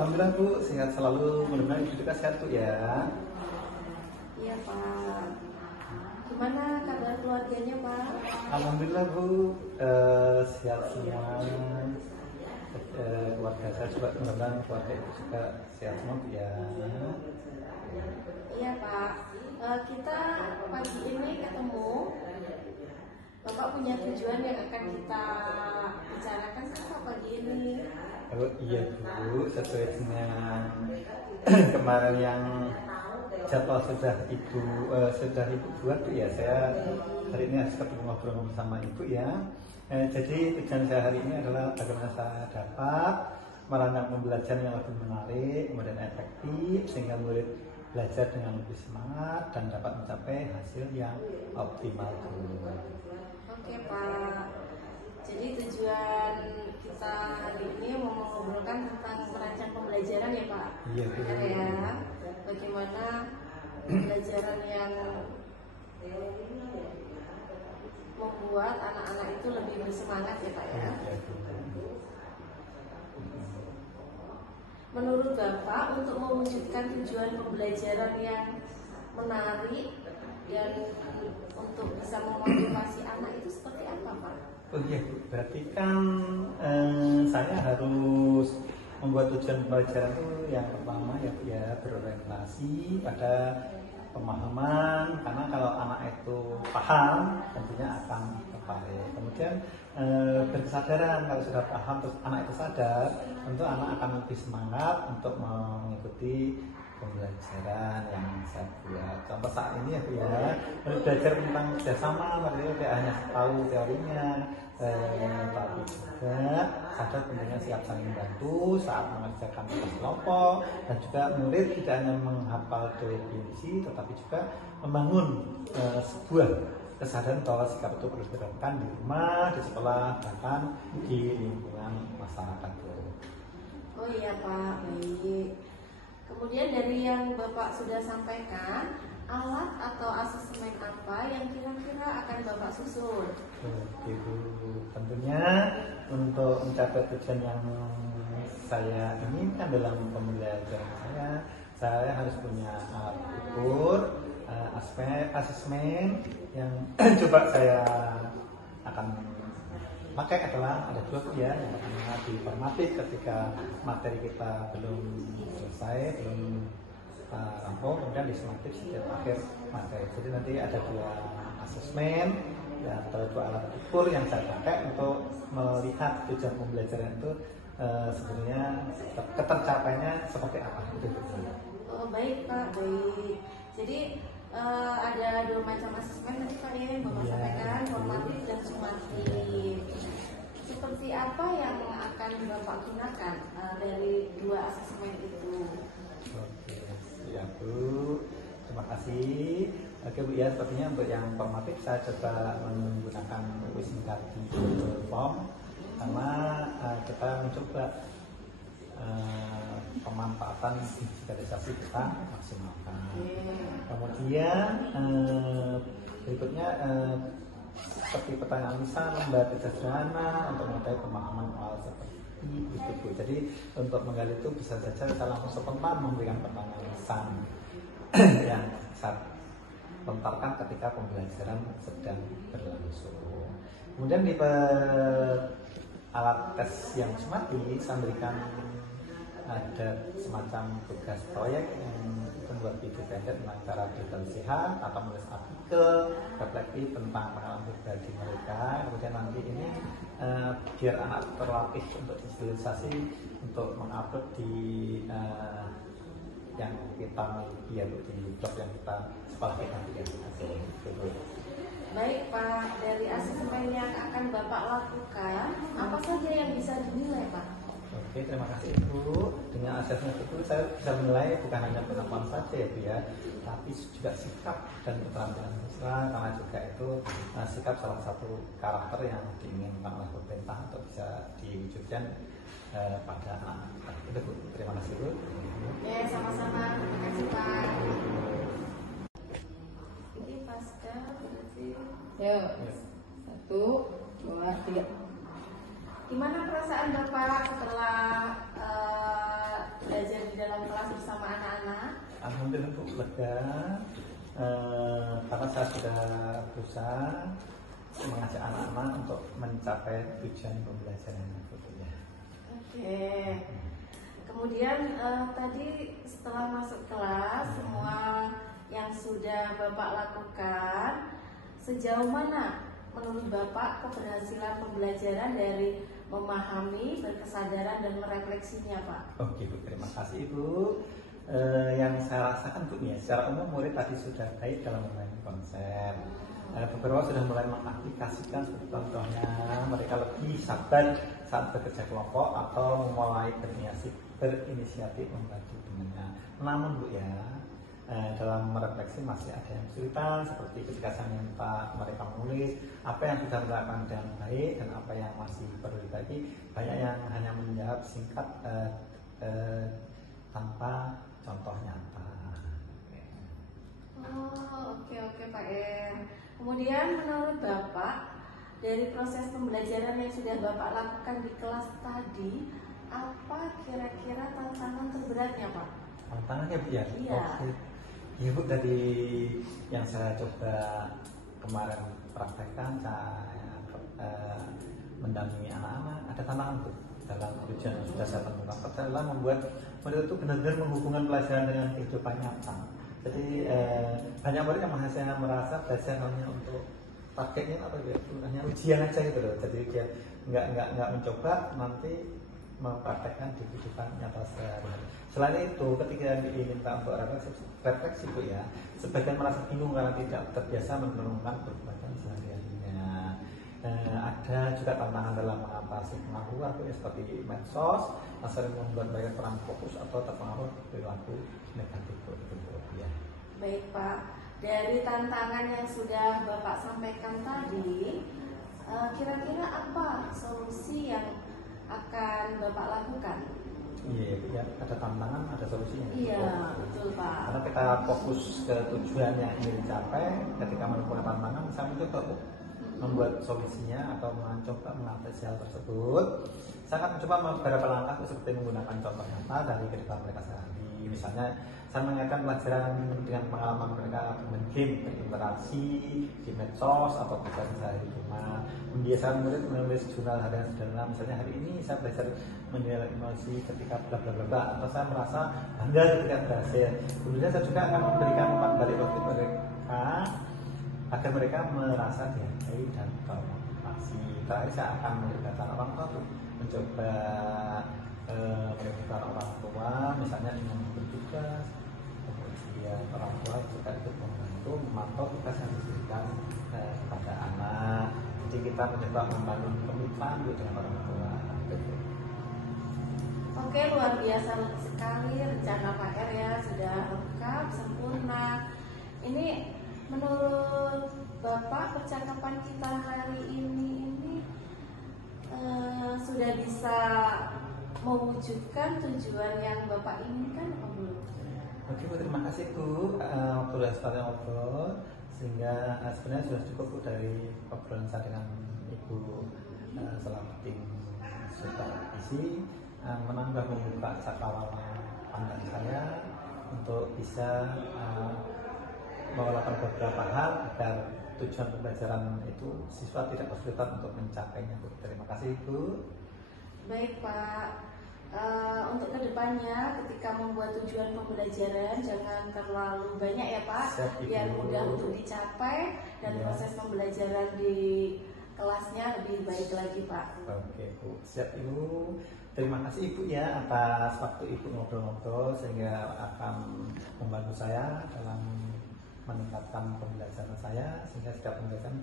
Alhamdulillah Bu, sehat selalu. Mudah-mudahan Ibu juga sehat Bu ya. Iya Pak. Gimana kabar keluarganya Pak? Alhamdulillah Bu, sehat semua. Keluarga saya juga mudah-mudahan keluarga Ibu juga sehat semua Bu ya. Iya Pak. Kita pagi ini ketemu. Bapak punya tujuan yang akan kita bicarakan apa pagi ini? Oh iya Bu, sesuai dengan kemarin yang jadwal sudah Ibu buat Bu ya, saya hari ini harus ketemu ngobrol bersama Ibu ya. Jadi tujuan saya hari ini adalah bagaimana saya dapat merancang pembelajaran yang lebih menarik, kemudian efektif sehingga murid belajar dengan lebih semangat dan dapat mencapai hasil yang optimal Bu. Oke Pak. Jadi tujuan kita hari ini mau mengobrolkan tentang merancang pembelajaran ya Pak. Iya Bu. Ya. Bagaimana pembelajaran yang membuat anak-anak itu lebih bersemangat ya Pak ya. Menurut Bapak untuk mewujudkan tujuan pembelajaran yang menarik dan untuk bisa memotivasi anak itu seperti apa Pak? Oh iya Bu, berarti kan saya harus membuat tujuan pembelajaran itu yang pertama ya Bu ya, berorientasi pada pemahaman, karena kalau anak itu paham tentunya akan tertarik. Kemudian berkesadaran, kalau sudah paham terus anak itu sadar, tentu anak akan lebih semangat untuk mengikuti pembelajaran yang saya buat. Contoh saat ini ya Bu ya, belajar tentang kerjasama, mereka tidak hanya tahu teorinya, tapi juga sadar tentunya siap saling membantu saat mengerjakan tugas kelompok, dan juga murid tidak hanya menghafal definisi tetapi juga membangun sebuah kesadaran bahwa sikap itu perlu diterapkan di rumah, di sekolah, bahkan di lingkungan masyarakat. Oh iya Pak, baik. Kemudian dari yang Bapak sudah sampaikan, alat atau asesmen apa yang kira-kira akan Bapak susun? Oke Bu, tentunya untuk mencapai tujuan yang saya inginkan dalam pembelajaran saya harus punya alat ukur, asesmen yang coba saya akan pakai adalah ada dua ya. Yang pertama di formatif ketika materi kita belum selesai, belum rampung, kemudian di sumatif setiap akhir materi. Jadi nanti ada dua asesmen dan dua alat ukur yang saya pakai untuk melihat tujuan pembelajaran itu sebenarnya ketercapaiannya seperti apa. Oh baik Pak, baik. Jadi ada dua macam asesmen tadi Pak ya yang Bapak sampaikan, formatif dan sumatif. Seperti apa yang akan Bapak gunakan dari dua asesmen itu? Oke, ya Bu, terima kasih. Oke Bu ya, sepertinya untuk yang formatif saya coba menggunakan singkat di Google Form karena kita mencoba pemanfaatan digitalisasi kita maksimalkan. Kemudian berikutnya seperti pertanyaan lisan, lembar kerja sederhana untuk mengetahui pemahaman hal seperti itu Bu. Jadi untuk menggali itu bisa saja kita langsung spontan memberikan pertanyaan lisan yang saya lontarkan ketika pembelajaran sedang berlangsung. Kemudian di alat tes yang sumatif saya berikan ada semacam tugas proyek yang membuat video pendek tentang cara berjalan sehat atau menulis artikel reflektif tentang pengalaman pribadi mereka. Kemudian nanti ini biar anak terlatih untuk digitalisasi untuk mengupload di yang kita miliki ya di blog yang kita sekolah kita bikin. Baik Pak, dari asesmen yang akan Bapak lakukan, apa saja yang bisa dinilai Pak? Oke, terima kasih Ibu. Dengan asesmen itu saya bisa menilai bukan hanya kemampuan saja ya Bu ya, tapi juga sikap dan keterampilan siswa, karena juga itu sikap salah satu karakter yang diinginkan oleh pemerintah untuk bisa diwujudkan pada anak-anak. Itu Bu, terima kasih Bu. Ya, sama-sama. Terima kasih Pak. Ini pasca berarti. Yuk, 1, 2, 3. Gimana perasaan Bapak setelah alhamdulillah Bu lega karena saya sudah berusaha mengajak anak-anak untuk mencapai tujuan pembelajaran Bu ya. Oke. Kemudian tadi setelah masuk kelas semua yang sudah Bapak lakukan, sejauh mana menurut Bapak keberhasilan pembelajaran dari memahami, berkesadaran dan merefleksinya Pak? Oke Bu, terima kasih Ibu. Yang saya rasakan Bu ya, secara umum murid tadi sudah baik dalam memahami konsep. Beberapa sudah mulai mengaplikasikan seperti contohnya mereka lebih sabar saat bekerja kelompok atau mulai berinisiatif membantu temannya. Namun Bu ya, dalam merefleksi masih ada yang kesulitan seperti ketika saya minta mereka menulis apa yang sudah dilakukan dengan baik dan apa yang masih perlu diperbaiki. Banyak yang hanya menjawab singkat tanpa contoh nyata. Oh, oke Pak M. Kemudian menurut Bapak dari proses pembelajaran yang sudah Bapak lakukan di kelas tadi, apa kira-kira tantangan terberatnya Pak? Tantangannya Bu ya? Iya. Oke. Ya Bu, dari yang saya coba kemarin praktekkan, saya mendampingi anak-anak, ada tantangan Bu dalam tujuan yang sudah saya temukan adalah membuat murid itu benar-benar menghubungkan pelajaran dengan kehidupan nyata. Jadi banyak murid yang hanya merasa belajar hanya untuk targetnya atau hanya ujian aja gitu loh. Jadi dia nggak mencoba nanti mempraktekkan di kehidupan nyata sehari-hari. Selain itu, ketika diminta untuk refleksi Bu ya, sebagian merasa bingung karena tidak terbiasa menemukan perbuatan sehari-harinya. Ada juga tantangan dalam mengatasi pengaruh Bu ya, seperti medsos, yang sering membuat mereka kurang fokus atau terpengaruh perilaku negatif Bu ya. Baik Pak, dari tantangan yang sudah Bapak sampaikan tadi, kira-kira apa solusi yang akan Bapak lakukan? Iya, ya, ada tantangan, ada solusinya. Iya, betul Pak. Karena kita fokus ke tujuan yang ingin dicapai, ketika menemukan tantangan, saya mencoba membuat solusinya atau mencoba mengatasi hal tersebut. Saya akan mencoba beberapa langkah seperti menggunakan contoh nyata dari kehidupan mereka sehari. Misalnya, saya mengaitkan pelajaran dengan pengalaman mereka game, berinteraksi di medsos atau belajar sehari cuma membiasakan murid menulis jurnal harian sederhana. Misalnya hari ini saya belajar menilai emosi ketika bla bla bla bla, atau saya merasa bangga ketika berhasil. Kemudian saya juga akan memberikan umpan balik waktu mereka agar mereka merasa dihargai dan termotivasi. Terakhir saya akan melibatkan orang tua untuk mencoba melibatkan orang tua, misalnya dengan bertugas. Kemudian orang tua juga ikut membantu memantau tugas yang diberikan kepada anak. Jadi kita mencoba membangun komitmen dengan orang tua. Oke, luar biasa sekali rencana Pak R ya, sudah lengkap, sempurna. Ini menurut Bapak percakapan kita hari ini sudah bisa mewujudkan tujuan yang Bapak inginkan apa belum? Oke Bu, terima kasih Bu waktu dan sepatutnya ngobrol, sehingga sebenarnya sudah cukup Bu dari obrolan saya dengan Ibu Salahuddin Supervisi, menambah membuka cakrawala pandang saya untuk bisa melakukan beberapa hal agar tujuan pembelajaran itu siswa tidak kesulitan untuk mencapainya Bu. Terima kasih Bu. Baik Pak. Untuk kedepannya ketika membuat tujuan pembelajaran jangan terlalu banyak ya Pak, biar mudah untuk dicapai dan proses pembelajaran di kelasnya lebih baik lagi Pak. Oke Bu, siap Ibu. Terima kasih Ibu ya atas waktu Ibu ngobrol-ngobrol sehingga akan membantu saya dalam meningkatkan pembelajaran saya sehingga setiap pembelajaran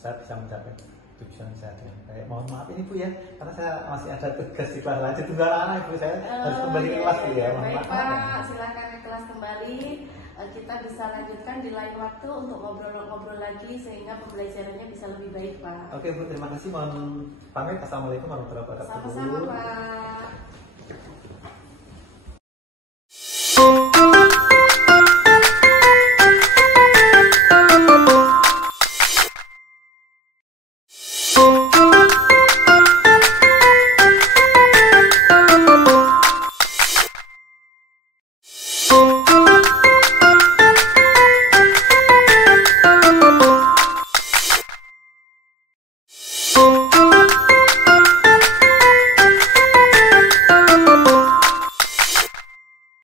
saya bisa mencapai tujuan saya dengan baik. Mohon maaf ini Bu ya, karena saya masih ada tugas di kelas lanjut tunggal anak Ibu, saya harus kembali ke kelas Bu ya. Baik Pak, silakan ke kelas kembali. Kita bisa lanjutkan di lain waktu untuk ngobrol-ngobrol lagi sehingga pembelajarannya bisa lebih baik Pak. Oke Bu, terima kasih. Mohon pamit. Assalamualaikum warahmatullahi wabarakatuh. Sama-sama Pak.